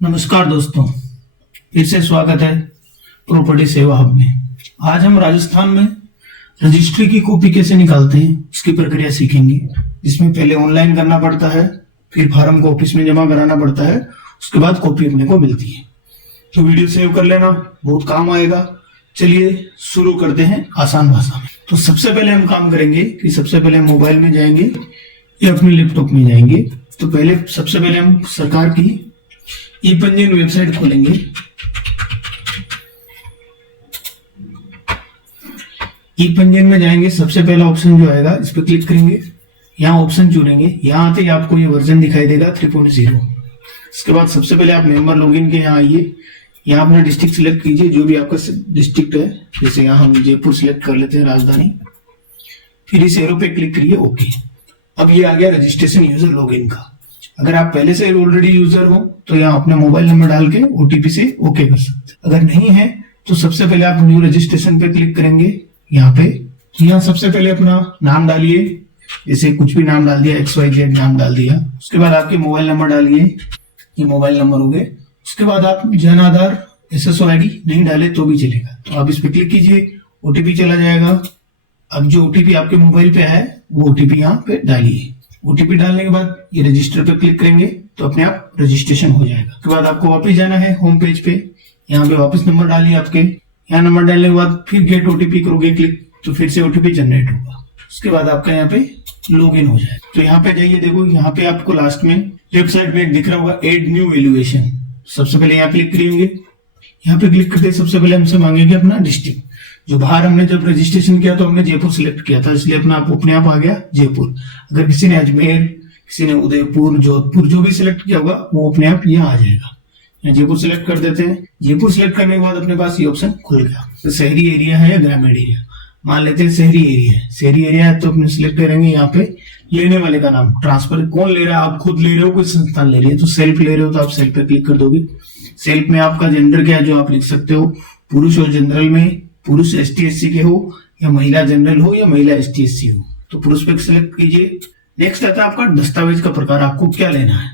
नमस्कार दोस्तों, फिर से स्वागत है प्रॉपर्टी सेवा हब में। आज हम राजस्थान में रजिस्ट्री की कॉपी कैसे निकालते हैं उसकी प्रक्रिया सीखेंगे, जिसमें पहले ऑनलाइन करना पड़ता है, फिर फार्म को ऑफिस में जमा कराना पड़ता है, उसके बाद कॉपी अपने को मिलती है। तो वीडियो सेव कर लेना, बहुत काम आएगा। चलिए शुरू करते हैं आसान भाषा में। तो सबसे पहले हम काम करेंगे कि सबसे पहले मोबाइल में जाएंगे या अपने लैपटॉप में जाएंगे। तो पहले सबसे पहले हम सरकार की ई पंजीयन वेबसाइट खोलेंगे। ई पंजीयन में जाएंगे, सबसे पहला ऑप्शन जो आएगा इस पर क्लिक करेंगे, यहाँ ऑप्शन चुनेंगे। यहाँ आते ही आपको ये वर्जन दिखाई देगा 3.0। इसके बाद सबसे पहले आप मेंबर लॉगिन के यहाँ आइए, यहाँ अपना डिस्ट्रिक्ट सिलेक्ट कीजिए, जो भी आपका डिस्ट्रिक्ट है। जैसे यहाँ हम जयपुर सिलेक्ट कर लेते हैं, राजधानी। फिर इस एरो पे क्लिक करिए, ओके। अब ये आ गया रजिस्ट्रेशन यूजर लॉगिन का। अगर आप पहले से ऑलरेडी यूजर हो तो यहाँ अपना मोबाइल नंबर डाल के ओटीपी से ओके कर सकते हैं। अगर नहीं है तो सबसे पहले आप न्यू रजिस्ट्रेशन पे क्लिक करेंगे। यहाँ पे यहाँ सबसे पहले अपना नाम डालिए, जैसे कुछ भी नाम डाल दिया, XYZ नाम डाल दिया। उसके बाद आपके मोबाइल नंबर डालिए, ये मोबाइल नंबर हो गए। उसके बाद आप जन आधार SSO ID नहीं डाले तो भी चलेगा। तो आप इस पे क्लिक कीजिए, ओटीपी चला जाएगा। अब जो ओटीपी आपके मोबाइल पे है वो ओटीपी यहाँ पे डालिए। ओटीपी डालने के बाद ये रजिस्टर पे क्लिक करेंगे तो अपने आप रजिस्ट्रेशन हो जाएगा। उसके बाद आपको वापस जाना है होम पेज पे, यहाँ पे वापस नंबर डालिए आपके। यहाँ नंबर डालने के बाद फिर गेट ओटीपी करोगे क्लिक, तो फिर से ओटीपी जनरेट होगा। उसके बाद आपका यहाँ पे लॉग इन हो जाएगा। तो यहाँ पे जाइए, देखो यहाँ पे आपको लास्ट में लेफ्ट साइड में दिख रहा होगा एड न्यू वैल्यूएशन। सबसे पहले यहाँ क्लिक करेंगे। यहाँ पे क्लिक करते सबसे पहले हमसे मांगेंगे अपना डिस्ट्रिक्ट। जो बाहर हमने जब रजिस्ट्रेशन किया तो हमने जयपुर सिलेक्ट किया था, इसलिए अपने आप आ गया जयपुर। अगर किसी ने अजमेर, किसी ने उदयपुर, जोधपुर, जो भी सिलेक्ट किया होगा वो अपने आप यहाँ आ जाएगा। यहाँ जयपुर सिलेक्ट कर देते हैं। जयपुर सिलेक्ट करने के बाद अपने पास ये ऑप्शन खुल गया। तो शहरी एरिया है या ग्रामीण एरिया, मान लेते हैं शहरी एरिया है। शहरी एरिया है तो अपने सिलेक्ट करेंगे। यहाँ पे लेने वाले का नाम, ट्रांसफर कौन ले रहा है, आप खुद ले रहे हो, कोई संस्थान ले रही है। तो सेल्फ ले रहे हो तो आप सेल्फ पे क्लिक कर दोगे। सेल्फ में आपका जेंडर क्या है जो आप लिख सकते हो, पुरुष और जनरल में पुरुष ST/SC के हो या महिला जनरल हो या महिला ST/SC हो, तो पुरुष पे सिलेक्ट कीजिए। नेक्स्ट आता है आपका दस्तावेज का प्रकार, आपको क्या लेना है।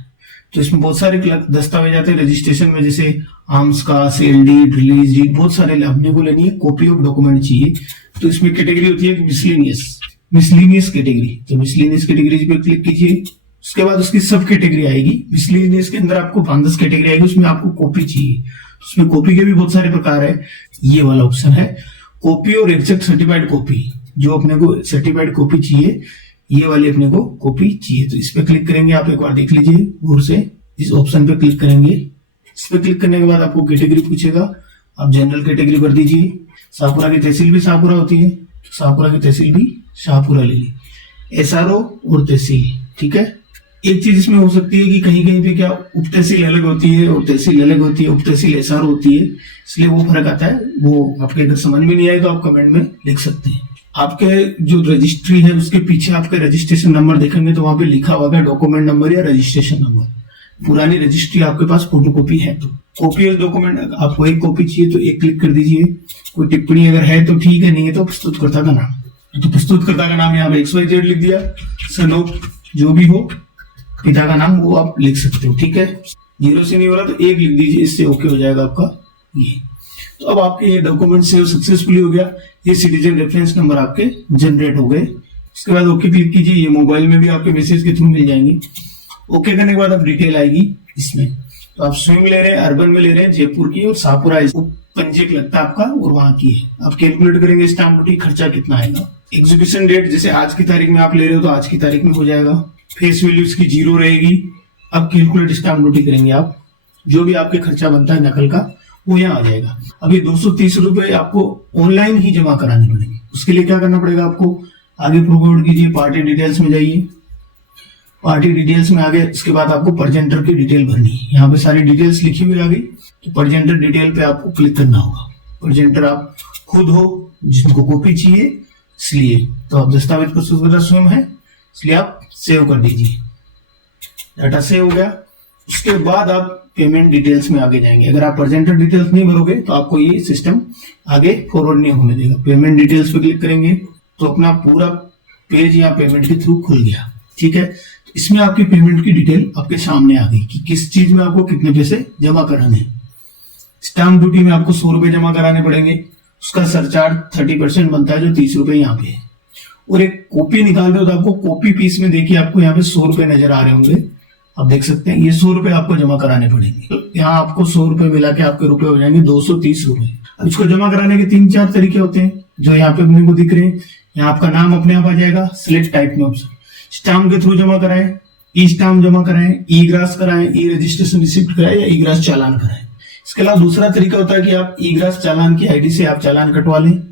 तो इसमें बहुत सारे दस्तावेज आते हैं रजिस्ट्रेशन में, जैसे आर्म्स का, सेल डीड, रिलीज डीड, बहुत सारे अपने को लेनी है। कॉपी ऑफ डॉक्यूमेंट चाहिए। तो इसमें कैटेगरी होती है मिसलिनियस कैटेगरी। तो मिसलिनियस कैटेगरी पे क्लिक कीजिए। उसके बाद उसकी सब कैटेगरी आएगी। मिसलिनियस के अंदर आपको 5-10 कैटेगरी आएगी, उसमें आपको कॉपी चाहिए। उसमें कॉपी के भी बहुत सारे प्रकार है। ये वाला ऑप्शन है कॉपी और एग्जैक्ट सर्टिफाइड कॉपी। जो अपने को सर्टिफाइड कॉपी चाहिए, ये वाली अपने को कॉपी चाहिए। तो इस पे क्लिक करेंगे, आप एक बार देख लीजिए गौर से। इस ऑप्शन पे क्लिक करेंगे। इस पे क्लिक करने के बाद आपको कैटेगरी पूछेगा, आप जनरल कैटेगरी भर दीजिए। शाहपुरा की तहसील भी शाहपुरा होती है, तो शाहपुरा की तहसील भी शाहपुरा ले ली। SRO और तहसील, ठीक है। एक चीज इसमें हो सकती है कि कहीं कहीं पे क्या उप तहसील अलग होती है और तहसील अलग होती है, उप तहसील SRO होती है, इसलिए वो फर्क आता है। वो आपके अगर समझ में नहीं आए तो आप कमेंट में लिख सकते हैं। आपके जो रजिस्ट्री है उसके पीछे आपके रजिस्ट्रेशन नंबर देखेंगे तो वहां पे लिखा होगा डॉक्यूमेंट नंबर या रजिस्ट्रेशन नंबर। पुरानी रजिस्ट्री आपके पास फोटोकॉपी है तो कॉपी ऑफ डॉक्यूमेंट आपको एक कॉपी चाहिए तो एक क्लिक कर दीजिए। कोई टिप्पणी अगर है तो ठीक है, नहीं है तो प्रस्तुतकर्ता का नाम। तो प्रस्तुतकर्ता का नाम यहाँ पे XYZ लिख दिया। सन ऑफ जो भी हो, पिता का नाम वो आप लिख सकते हो, ठीक है। 0 से नहीं हो रहा तो 1 लिख दीजिए, इससे ओके हो जाएगा आपका ये। तो अब आपके ये डॉक्यूमेंट सेव सक्सेसफुली हो गया। ये सिटीजन रेफरेंस नंबर आपके जनरेट हो गए। उसके बाद ओके क्लिक कीजिए। ये मोबाइल में भी आपके मैसेज के थ्रू मिल जाएंगे। ओके करने के बाद अब डिटेल आएगी इसमें। तो आप स्वयं ले रहे हैं, अर्बन में ले रहे हैं, जयपुर की और शाहपुरा पंजीक लगता है आपका और वहां की है। आप कैलकुलेट करेंगे स्टाम्प ड्यूटी खर्चा कितना आएगा। एग्जीक्यूशन डेट जैसे आज की तारीख में आप ले रहे हो तो आज की तारीख में हो जाएगा। फेस वैल्यू इसकी 0 रहेगी। अब कैलकुलेट स्टाम्प ड्यूटी करेंगे आप, जो भी आपके खर्चा बनता है नकल का वो यहाँ आ जाएगा। अभी 230 रुपए आपको ऑनलाइन ही जमा कराने पड़ेंगे। उसके लिए क्या करना पड़ेगा आपको, आगे प्रोवाइड कीजिए, पार्टी डिटेल्स में जाइए। पार्टी डिटेल्स में आगे उसके बाद आपको प्रेजेंटर की डिटेल भरनी है। यहाँ पे सारी डिटेल्स लिखी हुई आ गई। तो प्रेजेंटर डिटेल पे आपको क्लिक करना होगा। प्रेजेंटर आप खुद हो जिनको कॉपी चाहिए, इसलिए तो आप दस्तावेज प्रस्तुतकर्ता स्वयं है, इसलिए आप सेव कर दीजिए। डाटा सेव हो गया। उसके बाद आप पेमेंट डिटेल्स में आगे जाएंगे। अगर आप प्रेजेंटर डिटेल्स नहीं भरोगे तो आपको ये सिस्टम आगे फॉरवर्ड नहीं होने देगा। पेमेंट डिटेल्स पे क्लिक करेंगे तो अपना पूरा पेज यहाँ पेमेंट के थ्रू खुल गया, ठीक है। इसमें आपकी पेमेंट की डिटेल आपके सामने आ गई कि किस चीज में आपको कितने पैसे जमा कराने हैं। स्टाम्प ड्यूटी में आपको 100 रुपए जमा कराने पड़ेंगे, उसका सरचार्ज 30% बनता है जो 30 रुपए यहाँ पे है। और एक कॉपी निकाल रहे हो तो आपको कॉपी पीस में देखिए आपको यहाँ पे 100 रुपए नजर आ रहे होंगे, आप देख सकते हैं। ये 100 रुपए आपको जमा कराने पड़ेंगे। तो यहाँ आपको 100 रुपए मिला के आपके रुपए हो जाएंगे 230 रुपए। अब इसको जमा कराने के 3-4 तरीके होते हैं जो यहाँ पे अपने को दिख रहे हैं। यहाँ आपका नाम अपने आप आ जाएगा, सिलेक्ट टाइप में ऑप्शन, स्टाम्प के थ्रू जमा कराएं, ई स्टाम्प जमा कराएं, ई ग्रास कराएं, ई रजिस्ट्रेशन रिसिप्ट कराएं या ई ग्रास चालान कराएं। इसके अलावा दूसरा तरीका होता है कि आप ई ग्रास चालान की आईडी से आप चालान कटवा लें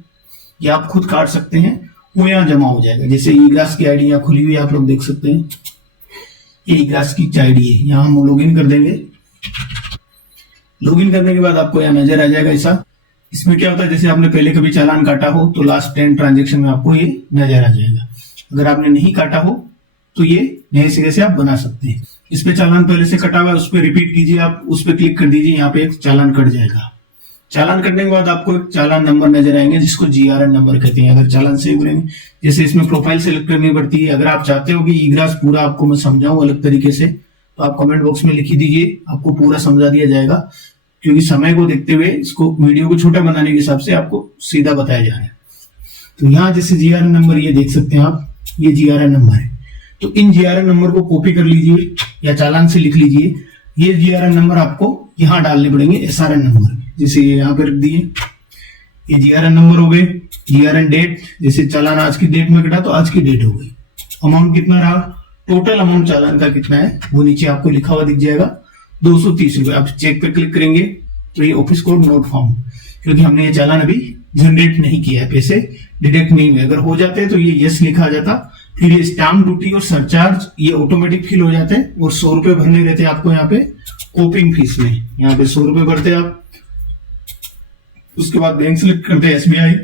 या आप खुद काट सकते हैं, वो यहाँ जमा हो जाएगा। जैसे ई ग्रास की आईडी यहाँ खुली हुई है, आप लोग देख सकते हैं, ये ई ग्रास की आईडी है। यहाँ हम लॉगिन कर देंगे। लॉगिन करने के बाद आपको यहाँ नजर आ जाएगा ऐसा। इसमें क्या होता है, जैसे आपने पहले कभी चालान काटा हो तो लास्ट 10 ट्रांजेक्शन में आपको ये नजर आ जाएगा। अगर आपने नहीं काटा हो तो ये नए सिरे से आप बना सकते हैं। इस पे चालान पहले से कटा हुआ है, उस पर रिपीट कीजिए, आप उस पर क्लिक कर दीजिए, यहाँ पे एक चालान कट जाएगा। चालान कटने के बाद आपको एक चालान नंबर नजर आएंगे जिसको GRN नंबर कहते हैं। अगर चालान सेव करेंगे, जैसे इसमें प्रोफाइल सेलेक्ट करनी पड़ती है। अगर आप चाहते हो कि ई ग्रास पूरा आपको मैं समझाऊं अलग तरीके से, तो आप कमेंट बॉक्स में लिख दीजिए, आपको पूरा समझा दिया जाएगा। क्योंकि समय को देखते हुए इसको वीडियो को छोटा बनाने के हिसाब से आपको सीधा बताया जा रहा है। तो यहाँ जैसे GRN नंबर ये देख सकते हैं आप, ये GRN नंबर है। तो इन GRN नंबर को कॉपी कर लीजिए या चालान से लिख लीजिए। ये GRN नंबर आपको यहाँ डालने पड़ेंगे SRN नंबर, जैसे ये यहाँ पे रख दिए। ये GRN नंबर हो गए। GRN डेट, जैसे चालान आज की डेट में कटा तो आज की डेट हो गई। अमाउंट कितना रहा, टोटल अमाउंट चालान का कितना है वो नीचे आपको लिखा हुआ दिख जाएगा, 230 रुपए। आप चेक पे क्लिक करेंगे तो ये ऑफिस कोड नोट फाउंड, क्योंकि हमने ये चालान अभी जनरेट नहीं किया है, पैसे डिडक्ट नहीं हुए। अगर हो जाते तो ये यस लिखा जाता, फिर ये स्टाम्प ड्यूटी और सरचार्ज ये ऑटोमेटिक फिल हो जाते हैं और 100 रुपए भरने रहते आपको यहाँ पे कॉपिंग फीस में। यहाँ पे 100 रुपए भरते आप, उसके बाद बैंक सेलेक्ट करते हैं SBI।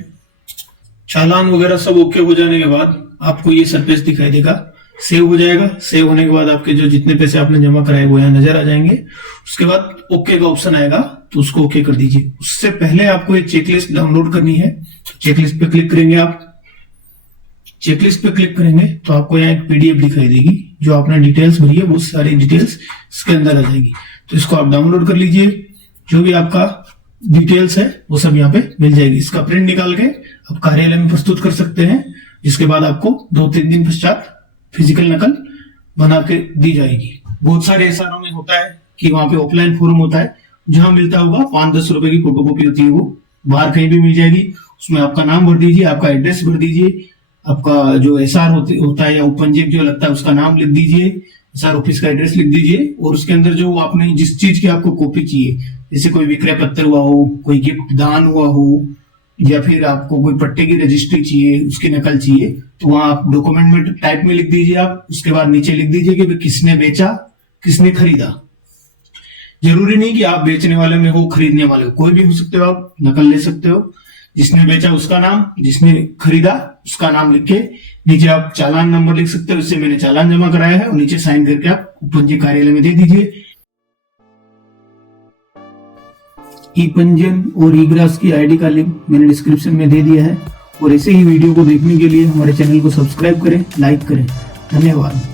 चालान वगैरह सब ओके हो जाने के बाद आपको ये सरफेस दिखाई देगा, सेव हो जाएगा। सेव होने के बाद आपके जो जितने पैसे आपने जमा कराए वो यहाँ नजर आ जाएंगे। उसके बाद ओके का ऑप्शन आएगा तो उसको ओके कर दीजिए। उससे पहले आपको एक चेकलिस्ट डाउनलोड करनी है। चेकलिस्ट पे क्लिक करेंगे आप। चेकलिस्ट पे क्लिक करेंगे तो आपको यहाँ एक PDF दिखाई देगी, जो आपने डिटेल्स भरी है वो सारी डिटेल्स इसके अंदर आ जाएगी। तो इसको आप डाउनलोड कर लीजिए, जो भी आपका डिटेल्स है वो सब यहाँ पे मिल जाएगी। इसका प्रिंट निकाल के आप कार्यालय में प्रस्तुत कर सकते हैं, जिसके बाद आपको 2-3 दिन पश्चात फिजिकल नकल बना के दी जाएगी। बहुत सारे SRO में होता है कि वहां पे ऑफलाइन फॉर्म होता है, जहां मिलता होगा 5-10 रुपए की फोटोकॉपी होती है, वो बाहर कहीं भी मिल जाएगी। उसमें आपका नाम भर दीजिए, आपका एड्रेस भर दीजिए, आपका जो SR होता है या उपंजीयक जो लगता है उसका नाम लिख दीजिए, SR ऑफिस का एड्रेस लिख दीजिए। और उसके अंदर जो आपने जिस चीज की आपको कॉपी चाहिए, जैसे कोई विक्रय पत्र हुआ हो, कोई गिफ्ट दान हुआ हो, या फिर आपको कोई पट्टे की रजिस्ट्री चाहिए, उसकी नकल चाहिए, तो वहां आप डॉक्यूमेंट में टाइप में लिख दीजिए आप। उसके बाद नीचे लिख दीजिए कि किसने बेचा, किसने खरीदा। जरूरी नहीं कि आप बेचने वाले में हो, खरीदने वाले हो, कोई भी हो सकते हो, आप नकल ले सकते हो। जिसने बेचा उसका नाम, जिसने खरीदा उसका नाम लिख के नीचे आप चालान नंबर लिख सकते हो, इससे मैंने चालान जमा कराया है, और नीचे साइन करके आप उपपंजीयक कार्यालय में दे दीजिए। ई पंजीयन और ई ग्रास की आईडी का लिंक मैंने डिस्क्रिप्शन में दे दिया है। और ऐसे ही वीडियो को देखने के लिए हमारे चैनल को सब्सक्राइब करें, लाइक करें। धन्यवाद।